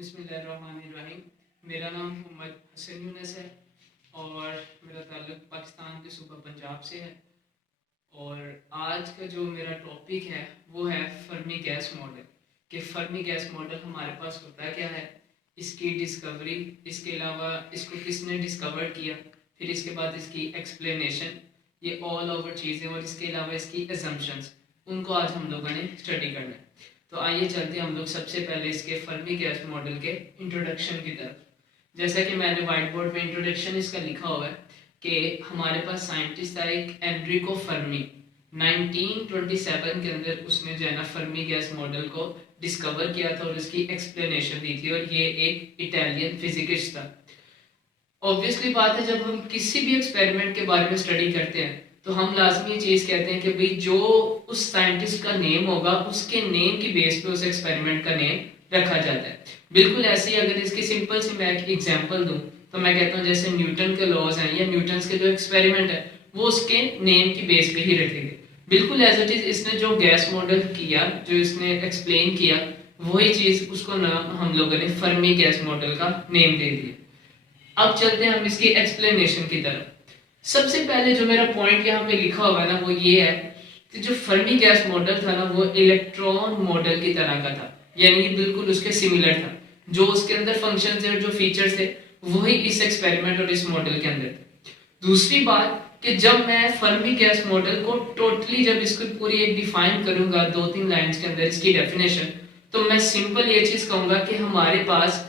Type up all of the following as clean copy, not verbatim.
बिस्मिल्लाहिर्रहमानिर्रहीम। मेरा नाम मोहम्मद हसन यूनस है और मेरा ताल्लुक़ पाकिस्तान के सूबा पंजाब से है। और आज का जो मेरा टॉपिक है वो है फर्मी गैस मॉडल। कि फर्मी गैस मॉडल हमारे पास होता क्या है, इसकी डिस्कवरी, इसके अलावा इसको किसने डिस्कवर किया, फिर इसके बाद इसकी एक्सप्लेनेशन, ये ऑल ओवर चीज़ें और इसके अलावा इसकी एजम्पशंस, उनको आज हम लोगों ने स्टडी करना है। तो आइए चलते हैं हम लोग सबसे पहले इसके फर्मी गैस मॉडल के इंट्रोडक्शन की तरफ। जैसा कि मैंने व्हाइट बोर्ड पे इंट्रोडक्शन इसका लिखा हुआ है कि हमारे पास साइंटिस्ट था एक एनरिको फर्मी। 1927 के अंदर उसने जो है ना फर्मी गैस मॉडल को डिस्कवर किया था और इसकी एक्सप्लेनेशन दी थी, और ये एक इटालियन फिजिकिस्ट था। ऑब्वियसली बात है, जब हम किसी भी एक्सपेरिमेंट के बारे में स्टडी करते हैं तो हम लाजमी ये चीज़ कहते हैं कि भाई जो उस साइंटिस्ट का नेम होगा उसके नेम की बेस पे उस एक्सपेरिमेंट का नेम रखा जाता है। बिल्कुल ऐसे ही अगर इसकी सिंपल सी मैं एक एग्जांपल दूं तो मैं कहता हूं जैसे न्यूटन के लॉज हैं या न्यूटन के जो एक्सपेरिमेंट है वो उसके नेम की बेस पे ही रखेंगे। बिल्कुल एज इट इज इसने जो गैस मॉडल किया, जो इसने एक्सप्लेन किया, वही चीज़ उसको नाम हम लोगों ने फर्मी गैस मॉडल का नेम दे दिया। अब चलते हैं हम इसकी एक्सप्लेनेशन की तरफ। सबसे पहले जो मेरा पॉइंट यहाँ पे लिखा हुआ है ना वो ये है कि जो फर्मी गैस मॉडल था ना वो इलेक्ट्रॉन मॉडल की तरह का था, यानी बिल्कुल उसके सिमिलर था। जो उसके अंदर फंक्शन थे और जो फीचर्स थे वही इस एक्सपेरिमेंट और इस मॉडल के अंदर थे। दूसरी बात कि जब मैं फर्मी गैस मॉडल को टोटली जब इसको पूरी एक डिफाइन करूंगा 2-3 लाइंस के अंदर इसकी डेफिनेशन, तो मैं सिंपल ये चीज कहूंगा कि हमारे पास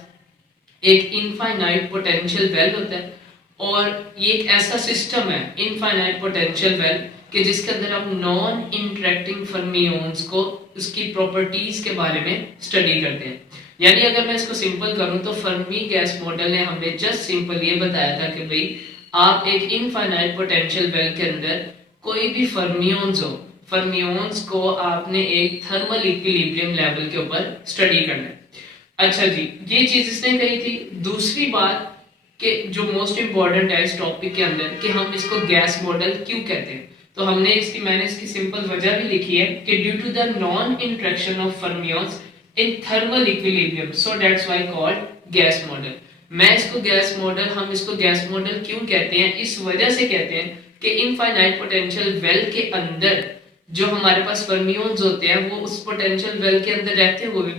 एक इनफाइनाइट पोटेंशियल वेल होता है और ये एक ऐसा सिस्टम है इनफाइनाइट पोटेंशियल वेल कि जिसके अंदर हम नॉन इंटरेक्टिंग फर्मियोन्स को उसकी प्रॉपर्टीज के बारे में स्टडी करते हैं। यानी अगर मैं इसको सिंपल करूं तो फर्मी गैस मॉडल ने हमें जस्ट सिंपल ये बताया था कि भाई आप एक इनफाइनाइट पोटेंशियल वेल के अंदर कोई भी फर्मियोन्स हो, फर्मियोन्स को आपने एक थर्मल इक्विलिब्रियम लेवल के ऊपर स्टडी करना है। अच्छा जी, ये चीज इसने कही थी। दूसरी बात कि जो मोस्ट इंपॉर्टेंट है इस टॉपिक के अंदर कि हम इसको गैस मॉडल क्यों कहते हैं, तो मैंने इसकी सिंपल वजह भी लिखी है कि due to the non interaction of fermions in thermal equilibrium, so that's why called gas model. हम इसको गैस मॉडल क्यों कहते हैं, इस वजह से कहते हैं कि इनफाइनाइट पोटेंशियल वेल के अंदर जो हमारे पास फर्मियोन्स होते हैं वो उस पोटेंशियल वेल के अंदर रहते हुए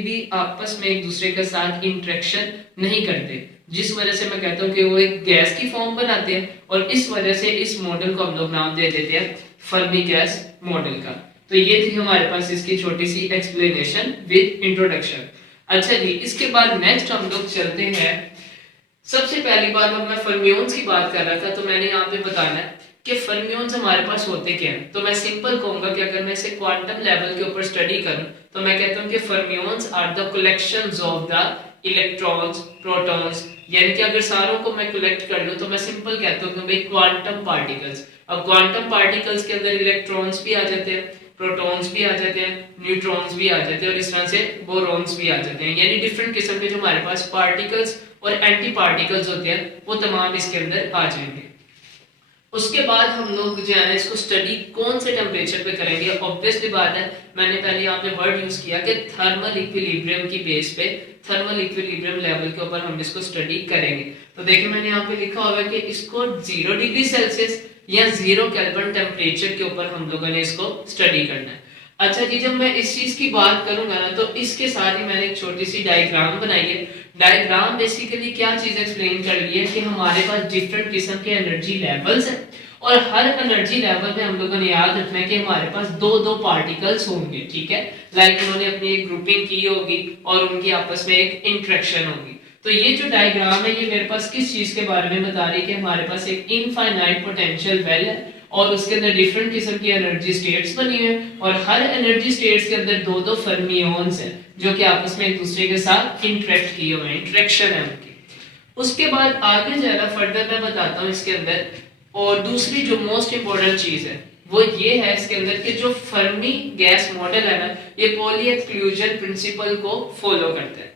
भी आपस में एक दूसरे के साथ इंटरेक्शन नहीं करते, जिस वजह से मैं कहता हूँ कि वो एक गैस की फॉर्म बनाते हैं। और इस वजह से इस मॉडल को हम लोग नाम दे देते हैं फर्मी गैस मॉडल का। तो ये थी हमारे पास इसकी छोटी सी एक्सप्लेनेशन विद इंट्रोडक्शन। अच्छा जी, इसके बाद नेक्स्ट हम लोग चलते हैं। सबसे पहली बात अब मैं फर्मियोन्स की बात कर रहा था तो मैंने यहाँ पे बताना है कि फर्मियोन्स हमारे पास होते क्या हैं। तो मैं सिंपल कहूंगा कि अगर मैं इसे क्वांटम लेवल के ऊपर स्टडी करूं तो मैं कहता हूं कि fermions are the collections of the electrons, protons, यानी कि अगर सारों को मैं कलेक्ट कर लूं तो मैं सिंपल कहता हूं कि भाई क्वांटम पार्टिकल्स। अब क्वांटम पार्टिकल्स के अंदर इलेक्ट्रॉन्स भी आ जाते हैं, प्रोटॉन्स भी आ जाते हैं, न्यूट्रॉन्स भी आ जाते हैं और इस तरह से बोरॉन्स भी आ जाते हैं। यानी डिफरेंट किस्म के जो हमारे पास पार्टिकल्स और एंटी पार्टिकल्स होते हैं वो तमाम इसके अंदर आ जाएंगे। उसके बाद हम लोग जो है ना इसको स्टडी कौन से टेम्परेचर पे करेंगे। ऑब्वियसली बात है, मैंने पहले यहाँ पे वर्ड यूज किया कि थर्मल इक्विलिब्रियम की बेस पे, थर्मल इक्विलिब्रियम लेवल के ऊपर हम इसको स्टडी करेंगे। तो देखिए मैंने यहाँ पे लिखा हुआ है कि इसको 0 डिग्री सेल्सियस या 0 केल्विन टेम्परेचर के ऊपर हम लोगों ने इसको स्टडी करना है। अच्छा जी, जब मैं इस चीज की बात करूंगा ना तो इसके साथ ही मैंने एक छोटी सी डायग्राम बनाई है। डायग्राम बेसिकली क्या चीज एक्सप्लेन कर रही है कि हमारे पास डिफरेंट किस्म के एनर्जी लेवल्स हैं और हर एनर्जी लेवल पे हम लोगों ने याद रखना है कि हमारे पास दो पार्टिकल्स होंगे, ठीक है। लाइक उन्होंने अपनी एक ग्रुपिंग की होगी और उनकी आपस में एक इंटरेक्शन होगी। तो ये जो डायग्राम है ये मेरे पास किस चीज के बारे में बता रही है कि हमारे पास एक इनफाइनाइट पोटेंशियल वेल है और उसके अंदर डिफरेंट किस्म की एनर्जी स्टेट्स बनी है और हर एनर्जी स्टेट्स के अंदर दो फर्मियोन्स हैं जो कि आपस में एक दूसरे के साथ इंटरेक्ट किए हुए हैं, इंटरेक्शन है उनकी। उसके बाद आगे ज्यादा फर्दर मैं बताता हूँ इसके अंदर। और दूसरी जो मोस्ट इंपॉर्टेंट चीज है वो ये है इसके अंदर कि जो फर्मी गैस मॉडल है ना ये पॉली एक्सक्लूजन प्रिंसिपल को फॉलो करता है।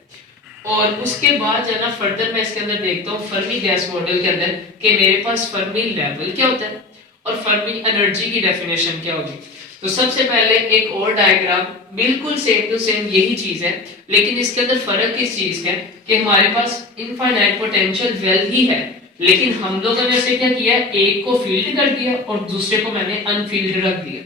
और उसके बाद जो ना फर्दर मैं इसके अंदर देखता हूँ फर्मी गैस मॉडल के अंदर कि मेरे पास फर्मी लेवल क्या होता है और फर्मी एनर्जी की डेफिनेशन क्या होगी। तो सबसे पहले एक और डायग्राम, बिल्कुल सेम टू सेम यही चीज है, लेकिन इसके अंदर फर्क इस चीज का है कि हमारे पास इनफाइनाइट पोटेंशियल वेल ही है, लेकिन हम लोगों ने उसे क्या किया, एक को फील्ड कर दिया और दूसरे को मैंने अनफील्ड रख दिया।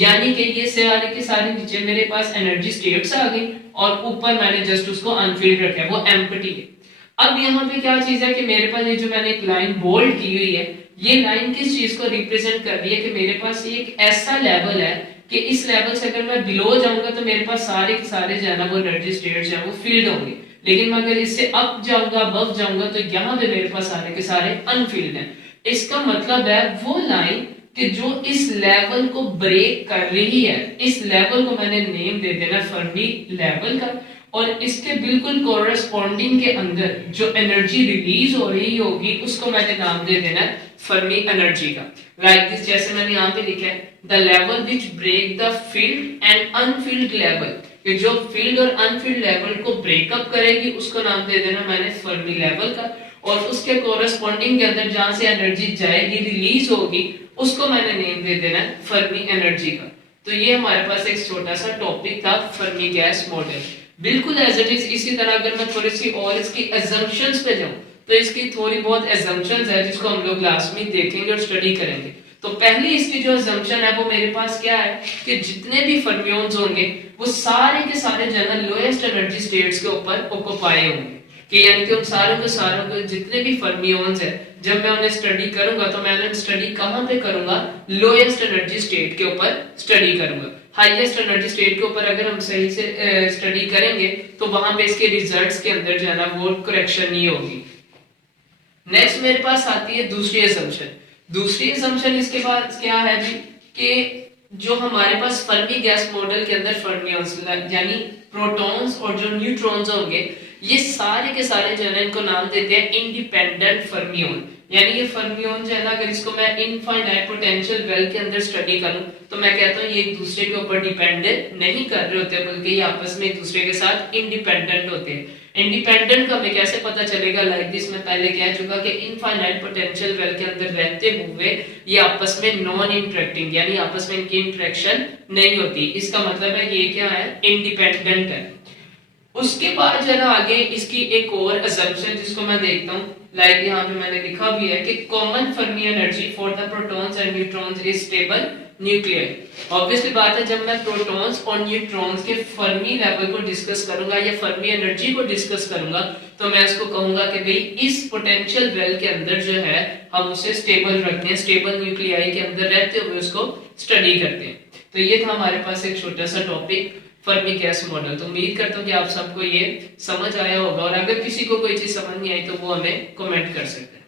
यानी कि ये सारे के सारे नीचे मेरे पास एनर्जी स्टेट्स आ गई और ऊपर मैंने जस्ट उसको अनफील्ड रखा है, वो एम्प्टी है। अब यहाँ पे क्या चीज है कि मेरे पास ये जो मैंने एक लाइन बोल्ड की हुई है, ये लाइन किस चीज को रिप्रेजेंट कर रही है कि मेरे पास एक ऐसा लेवल है कि इस लेवल से अगर मैं बिलो जाऊंगा तो मेरे पास सारे के सारे जो है ना वो एनर्जी स्टेट्स है वो फील्ड होंगे, लेकिन मैं अगर इससे अप जाऊंगा, अबव जाऊंगा, तो यहाँ पे मेरे पास सारे के सारे अनफील्ड हैं। इसका मतलब है वो लाइन कि जो इस लेवल को ब्रेक कर रही है, इस लेवल को मैंने नेम दे देना फर्मी लेवल का, और इसके बिल्कुल कोरेस्पॉन्डिंग के अंदर जो एनर्जी रिलीज हो रही होगी उसको मैंने नाम दे देना फर्मी एनर्जी का। लाइक दिस, जैसे मैंने यहाँ पे लिखा है the level which break the filled and unfilled level, कि जो फील्ड और अनफील्ड लेवल को ब्रेकअप करेगी उसको नाम दे देना मैंने फर्मी लेवल का, और उसके कोरेस्पॉन्डिंग के अंदर जहां से एनर्जी जाएगी, रिलीज होगी, उसको मैंने नेम दे देना फर्मी एनर्जी का। तो ये हमारे पास एक छोटा सा टॉपिक था फर्मी गैस मॉडल। बिल्कुल एज इट इज इसी तरह अगर मैं थोड़ी सी और इसकी एजम्पशंस पे जाऊं तो इसकी थोड़ी बहुत एजम्पशंस है जिसको हम लोग क्लास में देखेंगे और स्टडी करेंगे। तो पहली इसकी जो एजम्पशन है वो मेरे पास क्या है कि जितने भी फर्मियोन्स होंगे वो सारे के सारे जनरल लोएस्ट एनर्जी स्टेट्स के ऊपर ऑक्युपाई होंगे, कि यानी कि उन सारों के जितने भी फर्मियोन्स है जब मैं उन्हें स्टडी करूंगा तो मैं उन्हें स्टडी कहां पे करूंगा, लोएस्ट एनर्जी स्टेट के ऊपर स्टडी करूंगा। हाईएस्ट एनर्जी स्टेट के ऊपर अगर हम सही से स्टडी करेंगे तो वहां पे इसके रिजल्ट्स के अंदर जो है ना वो करेक्शन नहीं होगी। नेक्स्ट मेरे पास आती है दूसरी असम्पशन। दूसरी असम्पशन इसके बाद क्या है जी कि जो हमारे पास फर्मी गैस मॉडल के अंदर फर्मियंस यानी प्रोटॉन्स और जो न्यूट्रॉन्स होंगे ये सारे के सारे जो है इनको नाम देते हैं इंडिपेंडेंट फर्मियोन। यानी ये फर्मियोन जो है ना अगर इसको मैं इनफाइनाइट पोटेंशियल वेल के अंदर स्टडी करूं तो मैं कहता हूं ये एक दूसरे के ऊपर डिपेंडेंट नहीं कर रहे होते बल्कि ये आपस में एक दूसरे के साथ इंडिपेंडेंट होते हैं। इंडिपेंडेंट का हमें कैसे पता चलेगा, लाइक दिस मैं पहले कह चुका कि इनफाइनाइट पोटेंशियल वेल के अंदर रहते हुए ये आपस में नॉन इंटरेक्टिंग यानी आपस में इनकी इंटरेक्शन नहीं होती, इसका मतलब है ये क्या है, इंडिपेंडेंट है। उसके बाद जरा आगे इसकी एक और असम्पशन जिसको मैं देखता हूं, लाइक यहाँ पे मैंने लिखा भी है कि common Fermi energy for the protons and neutrons is stable nuclear. Obviously बात है जब मैं प्रोटॉन्स और न्यूट्रॉन्स के फर्मी लेवल को डिस्कस करूंगा या फर्मी एनर्जी को डिस्कस करूंगा तो मैं इसको कहूंगा कि भाई इस पोटेंशियल वेल के अंदर जो है हम उसे स्टेबल रखते हैं, स्टेबल न्यूक्लियाई के अंदर रहते हुए उसको स्टडी करते हैं। तो ये था हमारे पास एक छोटा सा टॉपिक फर्मी गैस मॉडल। तो उम्मीद करता हूँ कि आप सबको ये समझ आया होगा, और अगर किसी को कोई चीज समझ नहीं आई तो वो हमें कमेंट कर सकते हैं।